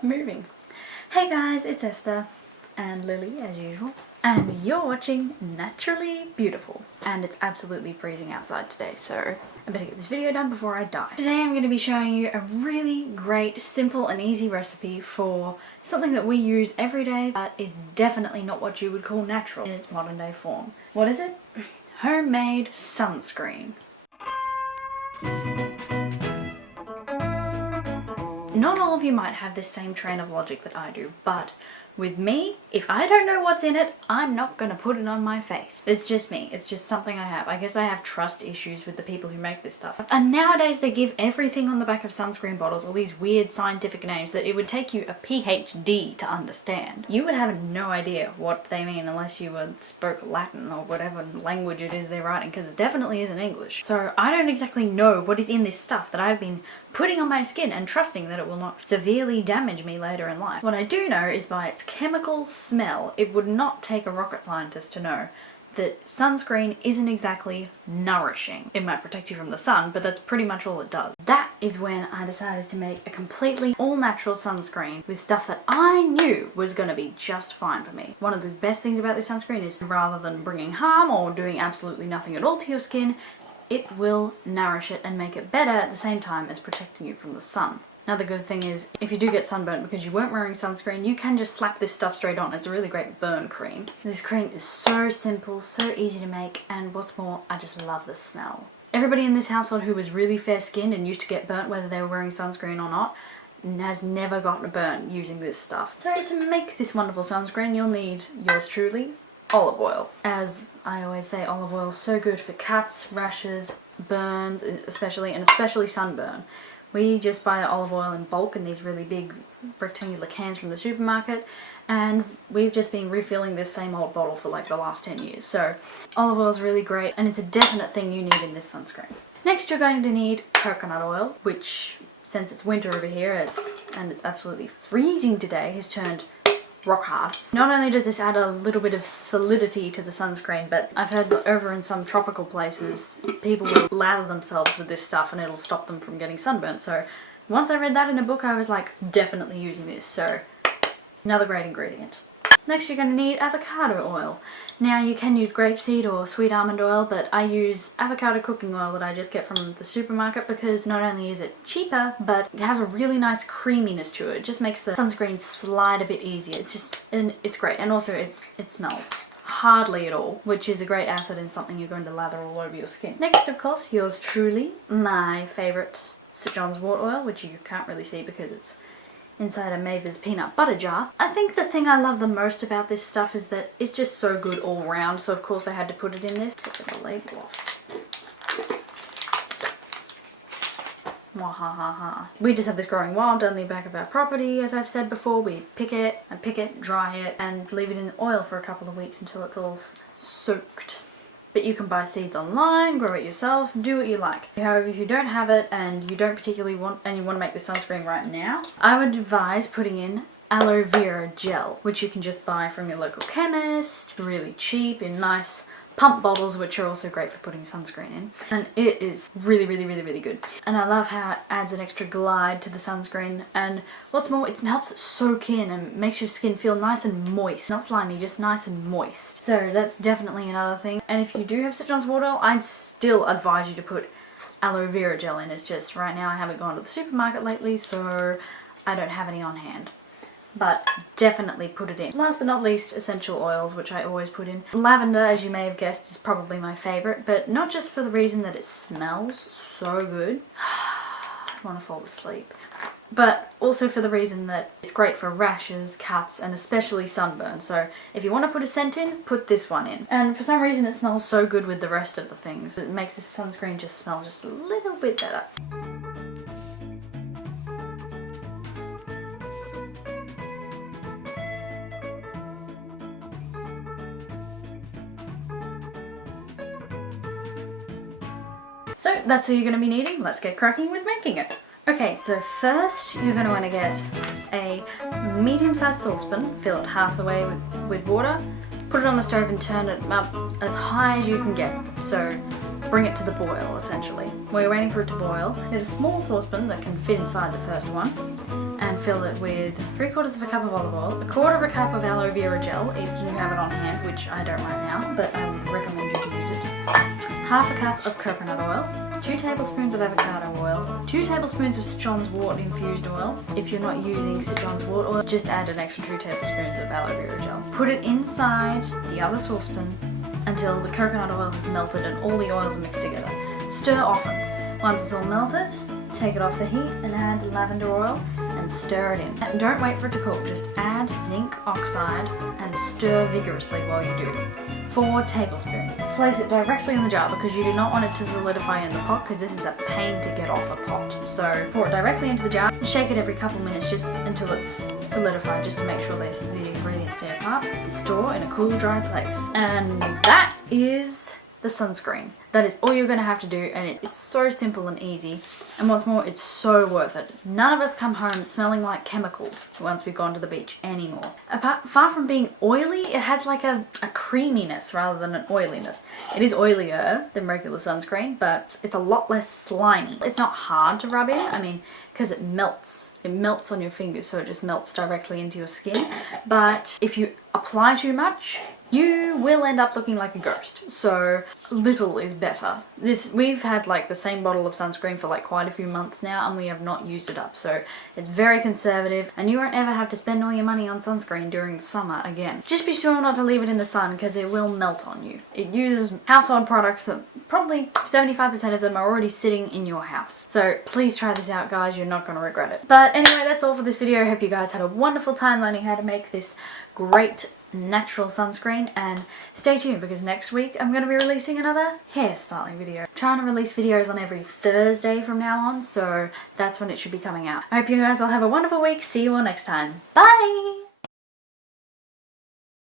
stop moving. Hey guys, it's Esther and Lily as usual, and you're watching Naturally Beautiful. And it's absolutely freezing outside today, so I better get this video done before I die. Today I'm going to be showing you a really great, simple and easy recipe for something that we use every day, but is definitely not what you would call natural in its modern day form. What is it? Homemade sunscreen. Not all of you might have this same train of logic that I do, but with me, if I don't know what's in it, I'm not gonna put it on my face. It's just me. It's just something I have. I guess I have trust issues with the people who make this stuff. And nowadays they give everything on the back of sunscreen bottles all these weird scientific names that it would take you a PhD to understand. You would have no idea what they mean unless you spoke Latin or whatever language it is they're writing, because it definitely isn't English. So I don't exactly know what is in this stuff that I've been putting on my skin and trusting that it will not severely damage me later in life. What I do know is by its chemical smell, it would not take a rocket scientist to know that sunscreen isn't exactly nourishing. It might protect you from the sun, but that's pretty much all it does. That is when I decided to make a completely all-natural sunscreen with stuff that I knew was going to be just fine for me. One of the best things about this sunscreen is rather than bringing harm or doing absolutely nothing at all to your skin, it will nourish it and make it better at the same time as protecting you from the sun. Another good thing is, if you do get sunburnt because you weren't wearing sunscreen, you can just slap this stuff straight on. It's a really great burn cream. This cream is so simple, so easy to make, and what's more, I just love the smell. Everybody in this household who was really fair-skinned and used to get burnt whether they were wearing sunscreen or not, has never gotten a burn using this stuff. So to make this wonderful sunscreen, you'll need yours truly, olive oil. As I always say, olive oil is so good for cuts, rashes, burns, especially sunburn. We just buy olive oil in bulk in these really big rectangular cans from the supermarket, and we've just been refilling this same old bottle for like the last 10 years. So olive oil is really great, and it's a definite thing you need in this sunscreen. Next you're going to need coconut oil, which since it's winter over here and it's absolutely freezing today, has turned rock hard. Not only does this add a little bit of solidity to the sunscreen, but I've heard that over in some tropical places people will lather themselves with this stuff and it'll stop them from getting sunburnt. So once I read that in a book, I was like, definitely using this. So another great ingredient. Next you're going to need avocado oil. Now you can use grapeseed or sweet almond oil, but I use avocado cooking oil that I just get from the supermarket because not only is it cheaper, but it has a really nice creaminess to it. It just makes the sunscreen slide a bit easier. It's great, and also it smells hardly at all, which is a great asset in something you're going to lather all over your skin. Next, of course, yours truly, my favourite St. John's wort oil, which you can't really see because it's inside a Maver's peanut butter jar. I think the thing I love the most about this stuff is that it's just so good all round, so of course I had to put it in this. Take the label off. Wahahaha. We just have this growing wild down the back of our property, as I've said before. We pick it, dry it, and leave it in oil for a couple of weeks until it's all soaked. But you can buy seeds online, grow it yourself, do what you like. However, if you don't have it and you don't particularly want to make the sunscreen right now, I would advise putting in aloe vera gel, which you can just buy from your local chemist, really cheap in nice pump bottles, which are also great for putting sunscreen in. And it is really, really, really, really good. And I love how it adds an extra glide to the sunscreen. And what's more, it helps it soak in and makes your skin feel nice and moist. Not slimy, just nice and moist. So that's definitely another thing. And if you do have St. John's wort oil, I'd still advise you to put aloe vera gel in. It's just right now I haven't gone to the supermarket lately, so I don't have any on hand. But definitely put it in. Last but not least, essential oils, which I always put in. Lavender, as you may have guessed, is probably my favourite, but not just for the reason that it smells so good. I want to fall asleep. But also for the reason that it's great for rashes, cuts, and especially sunburn. So if you want to put a scent in, put this one in. And for some reason it smells so good with the rest of the things. It makes this sunscreen just smell just a little bit better. So that's all you're going to be needing. Let's get cracking with making it. Okay, so first you're going to want to get a medium-sized saucepan, fill it half the way with water, put it on the stove and turn it up as high as you can get. So bring it to the boil, essentially. While you're waiting for it to boil, get a small saucepan that can fit inside the first one and fill it with 3/4 of a cup of olive oil, 1/4 of a cup of aloe vera gel if you have it on hand, which I don't right now, but I would recommend you to use it. Half a cup of coconut oil, 2 tablespoons of avocado oil, 2 tablespoons of St. John's wort infused oil. If you're not using St. John's wort oil, just add an extra 2 tablespoons of aloe vera gel. Put it inside the other saucepan until the coconut oil has melted and all the oils are mixed together. Stir often. Once it's all melted, take it off the heat and add lavender oil and stir it in. And don't wait for it to cook, just add zinc oxide and stir vigorously while you do. 4 tablespoons. Place it directly in the jar because you do not want it to solidify in the pot because this is a pain to get off a pot. So pour it directly into the jar and shake it every couple minutes just until it's solidified, just to make sure that the ingredients stay apart. Store in a cool, dry place. And that is the sunscreen. That is all you're going to have to do, and it's so simple and easy, and what's more, it's so worth it. None of us come home smelling like chemicals once we've gone to the beach anymore. Far from being oily, it has like a creaminess rather than an oiliness. It is oilier than regular sunscreen, but it's a lot less slimy. It's not hard to rub in, I mean, because it melts. It melts on your fingers, so it just melts directly into your skin. But if you apply too much, you will end up looking like a ghost. So little is better. We've had like the same bottle of sunscreen for like quite a few months now, and we have not used it up. So it's very conservative, and you won't ever have to spend all your money on sunscreen during the summer again. Just be sure not to leave it in the sun because it will melt on you. It uses household products that probably 75% of them are already sitting in your house. So please try this out, guys. You're not going to regret it. But anyway, that's all for this video. I hope you guys had a wonderful time learning how to make this great natural sunscreen, and stay tuned because next week I'm going to be releasing another hairstyling video. I'm trying to release videos on every Thursday from now on, so that's when it should be coming out. I hope you guys all have a wonderful week. See you all next time. Bye!